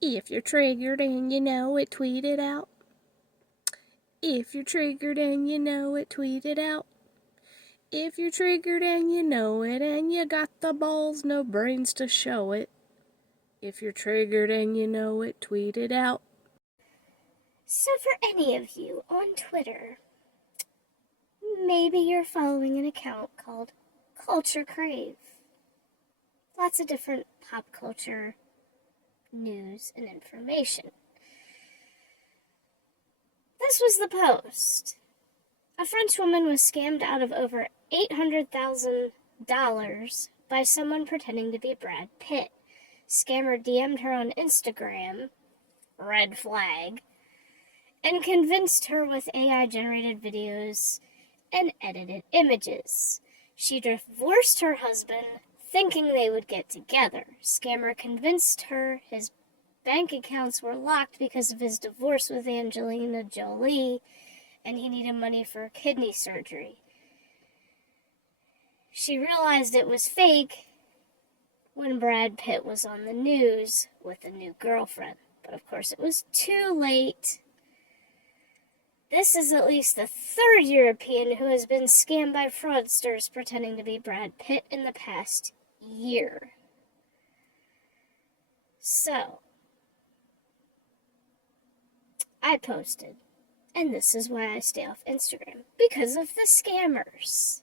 If you're triggered and you know it, tweet it out. If you're triggered and you know it, tweet it out. If you're triggered and you know it, and you got the balls, no brains to show it. If you're triggered and you know it, tweet it out. So for any of you on Twitter, maybe you're following an account called Culture Crave. Lots of different pop culture news and information. This was the post. A French woman was scammed out of over $800,000 by someone pretending to be Brad Pitt. Scammer DM'd her on Instagram, red flag, and convinced her with AI-generated videos and edited images. She divorced her husband, thinking they would get together. Scammer convinced her his bank accounts were locked because of his divorce with Angelina Jolie, and he needed money for kidney surgery. She realized it was fake when Brad Pitt was on the news with a new girlfriend. But of course it was too late. This is at least the third European who has been scammed by fraudsters pretending to be Brad Pitt in the past year. So, I posted, and this is why I stay off Instagram, because of the scammers.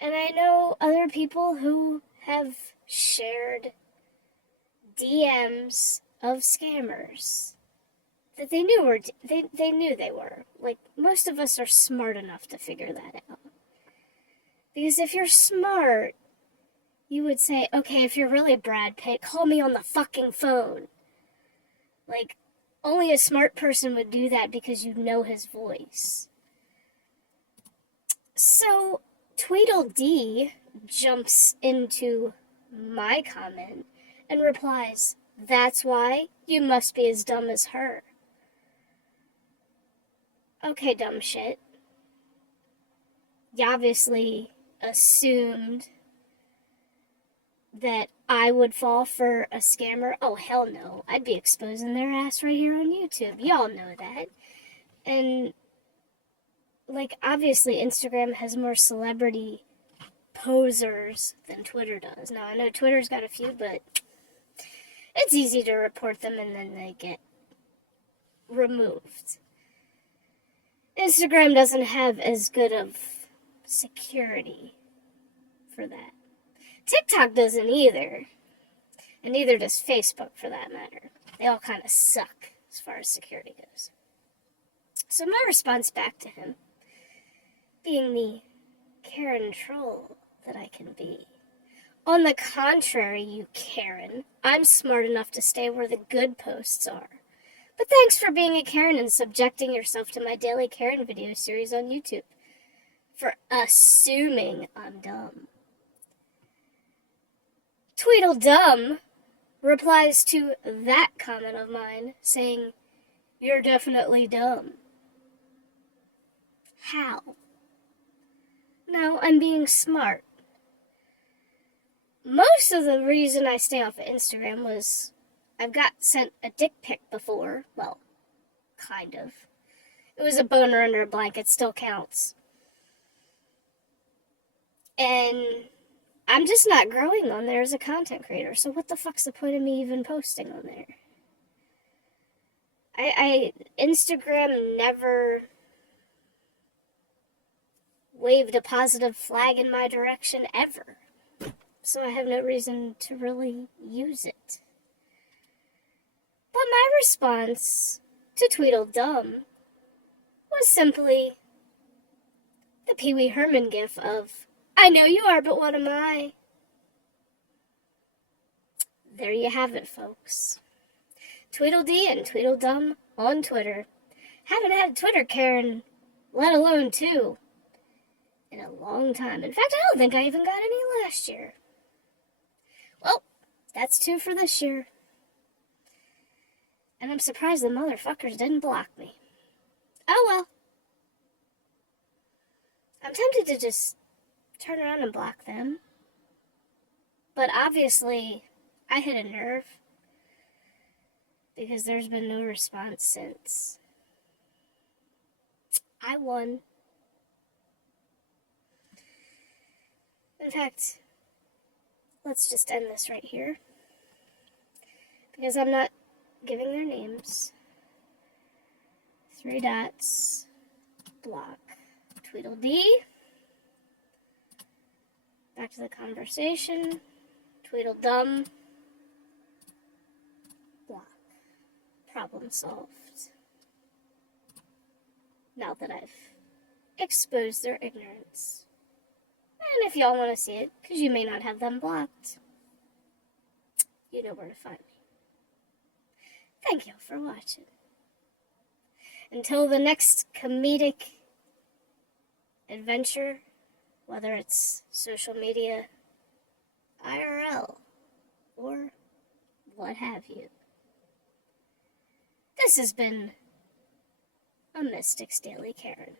And I know other people who have shared DMs of scammers that they knew they were. Like, most of us are smart enough to figure that out. Because if you're smart, you would say, okay, if you're really Brad Pitt, call me on the fucking phone. Like, only a smart person would do that because you know his voice. So, Tweedle jumps into my comment and replies, "That's why you must be as dumb as her." Okay, dumb shit. You obviously assumed that I would fall for a scammer. Oh, hell no. I'd be exposing their ass right here on YouTube. Y'all know that. And, like, obviously Instagram has more celebrity posers than Twitter does. Now, I know Twitter's got a few, but it's easy to report them and then they get removed. Instagram doesn't have as good of security for that. TikTok doesn't either. And neither does Facebook, for that matter. They all kind of suck as far as security goes. So my response back to him, being the Karen troll that I can be: on the contrary, you Karen, I'm smart enough to stay where the good posts are. But thanks for being a Karen and subjecting yourself to my daily Karen video series on YouTube. For assuming I'm dumb. Tweedle replies to that comment of mine, saying, "You're definitely dumb." How? No, I'm being smart. Most of the reason I stay off of Instagram was I've got sent a dick pic before. Well, kind of. It was a boner under a blanket, still counts. And I'm just not growing on there as a content creator, so what the fuck's the point of me even posting on there? Instagram never waved a positive flag in my direction ever. So I have no reason to really use it. But my response to Tweedle was simply the Pee Wee Herman gif of, "I know you are, but what am I?" There you have it, folks. Tweedle and Tweedle on Twitter. Haven't had a Twitter Karen, let alone two, in a long time. In fact, I don't think I even got any last year. Well, that's two for this year. And I'm surprised the motherfuckers didn't block me. Oh well. I'm tempted to just turn around and block them. But obviously, I hit a nerve because there's been no response since. I won. In fact, let's just end this right here because I'm not giving their names. 3 dots, block, Tweedledee. Back to the conversation, Tweedledum, block. Problem solved. Now that I've exposed their ignorance. And if y'all want to see it, because you may not have them blocked, you know where to find me. Thank you for watching. Until the next comedic adventure, whether it's social media, IRL, or what have you. This has been a Mystic's Daily Karen.